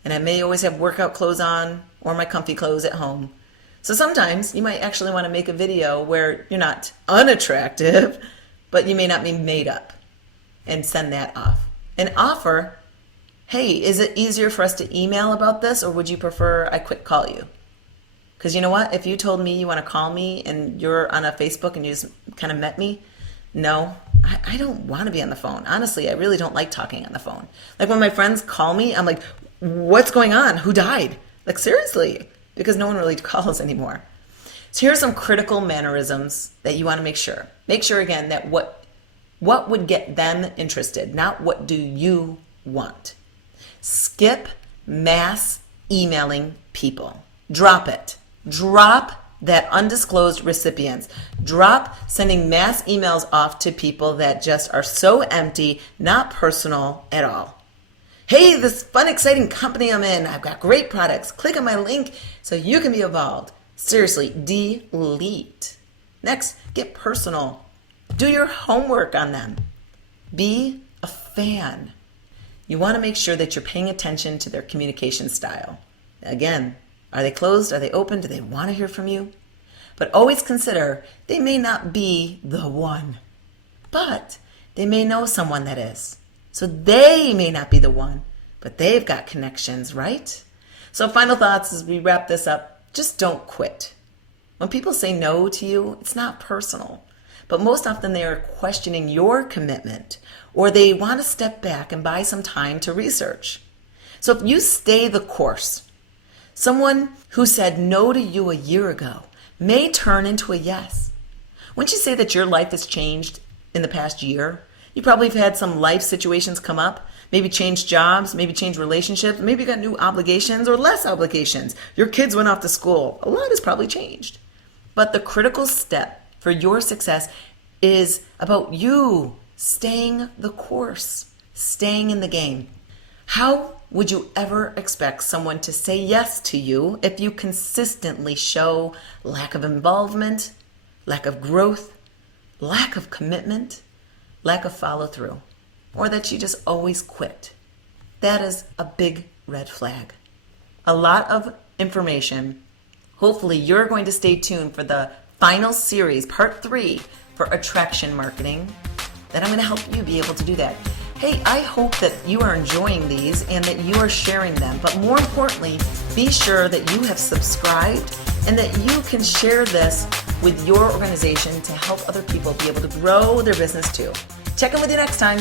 and I may always have workout clothes on or my comfy clothes at home. So sometimes you might actually want to make a video where you're not unattractive, but you may not be made up, and send that off. And offer, hey, is it easier for us to email about this, or would you prefer I quick call you? Because you know what? If you told me you want to call me and you're on a Facebook and you just kind of met me, no, I don't want to be on the phone. Honestly, I really don't like talking on the phone. Like when my friends call me, I'm like, what's going on? Who died? Like seriously, because no one really calls anymore. So here's some critical mannerisms that you want to make sure. Make sure again that what would get them interested, not what do you want. Skip mass emailing people. Drop it. Drop that undisclosed recipients. Drop sending mass emails off to people that just are so empty, not personal at all. Hey, this fun, exciting company I'm in, I've got great products. Click on my link so you can be involved. Seriously, delete. Next, get personal. Do your homework on them. Be a fan. You want to make sure that you're paying attention to their communication style. Again, are they closed? Are they open? Do they want to hear from you? But always consider they may not be the one, but they may know someone that is. So they may not be the one, but they've got connections, right? So final thoughts as we wrap this up, just don't quit. When people say no to you, it's not personal, but most often they are questioning your commitment or they want to step back and buy some time to research. So if you stay the course, someone who said no to you a year ago may turn into a yes. Wouldn't you say that your life has changed in the past year? You probably have had some life situations come up, maybe changed jobs, maybe changed relationships, maybe you got new obligations or less obligations. Your kids went off to school. A lot has probably changed. But the critical step for your success is about you staying the course, staying in the game. How would you ever expect someone to say yes to you if you consistently show lack of involvement, lack of growth, lack of commitment, lack of follow-through, or that you just always quit? That is a big red flag. A lot of information. Hopefully you're going to stay tuned for the final series, part 3, for attraction marketing, that I'm going to help you be able to do that. Hey, I hope that you are enjoying these and that you are sharing them. But more importantly, be sure that you have subscribed and that you can share this with your organization to help other people be able to grow their business too. Check in with you next time.